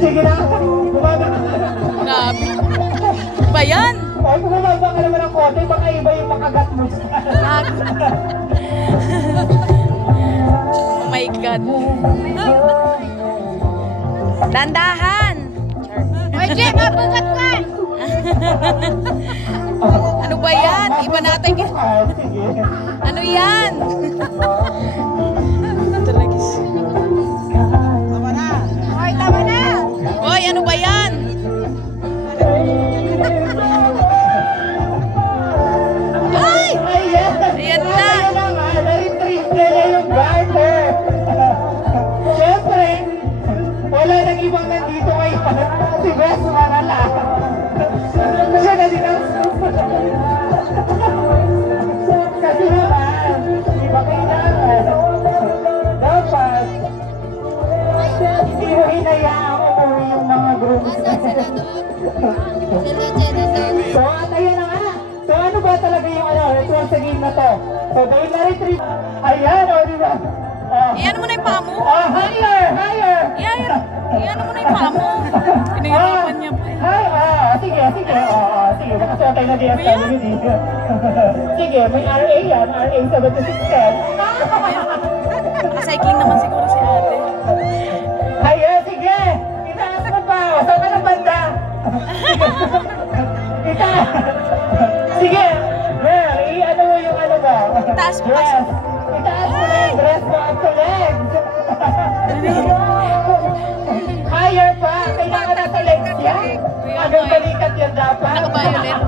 Sige na, bumaba ka na. Grabe. Ba yan? Ay, bumaba ka naman ng konti, baka iba yung makagat mo. Oh my God. Dandahan. Oy, Jem, mabukat ka! Ano ba yan? Iba natin. Ano yan? Tragis. Oy, tama na! Oy, ano ba yan? Ay! Ayan na! Na-retrieve nila yung garter. Siyempre, wala nang ibang nandito ngayon. Si Bes Manala. Siya na din ang kasi naman, iba kailangan. Dapat, hindi mo hinayaan umuwi yung mga grooms. So, at ayun na nga. So, ano ba talaga yung ritual sa game na to? So, dahil na-retrieve. Ayan, o, di ba? Iyan mo na yung paa mo. Higher! Higher! Iyan mo na yung paa mo. Pinahirapan niya pa eh. Sige. Sige, baka suotay na DSW dito. Sige, may RA yan. RA 7610. Nakacycling naman siguro si ate. Higher, sige! Itaas mo pa! Saan ka ng banda? Itaas! Sige! Well, i-ano mo yung ano ba? Itaas mo dress. kasi. Itaas mo na yung dress mo up to legs. Higher pa! Kailangan na sa legs yan. Hanggang balikat yan dapat. Naka-violet.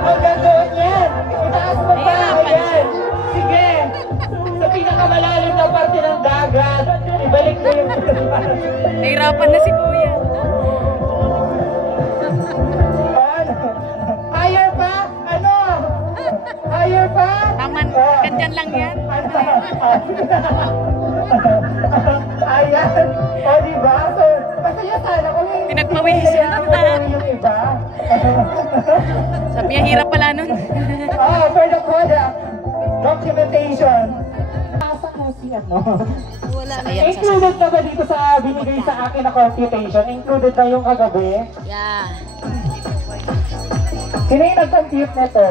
Hanggang doon yan. Itaas mo pa. Ayan. Sige. Sa pinakamalalim na parte ng dagat. Ibalik mo yung Nahirapan na si kuya. higher pa? Ano? Higher pa? Taman, ganyan lang yan. Ayan. O, diba? So, masaya sana kung hindi Pinagpawisan. yung iba. Sabi niya, hirap pala nun. For the product, documentation. Asa mo si ano? Ayan, Included na ba dito sa binigay sa akin na computation? Included na yung kagabi? Yeah. Sino yung nag-compute nito?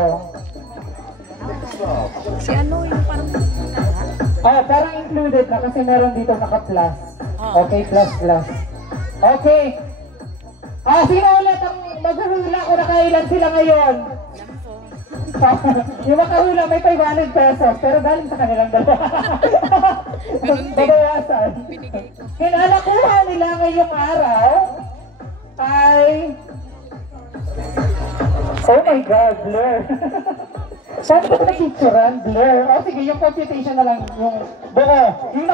Si ano yung parang... Parang included na kasi meron dito naka-plus. Oh. Okay, plus. Okay. Sino ulit ang maghahula kung nakailan sila ngayon? Yung makahula may 500 pesos pero galing sa kanilang dalawa. Babawasan. Kinalakuha nila ngayong araw ay... Oh my God, blur. Saan ko na picturean? Blur. Sige, yung computation na lang. Yung buo. Yung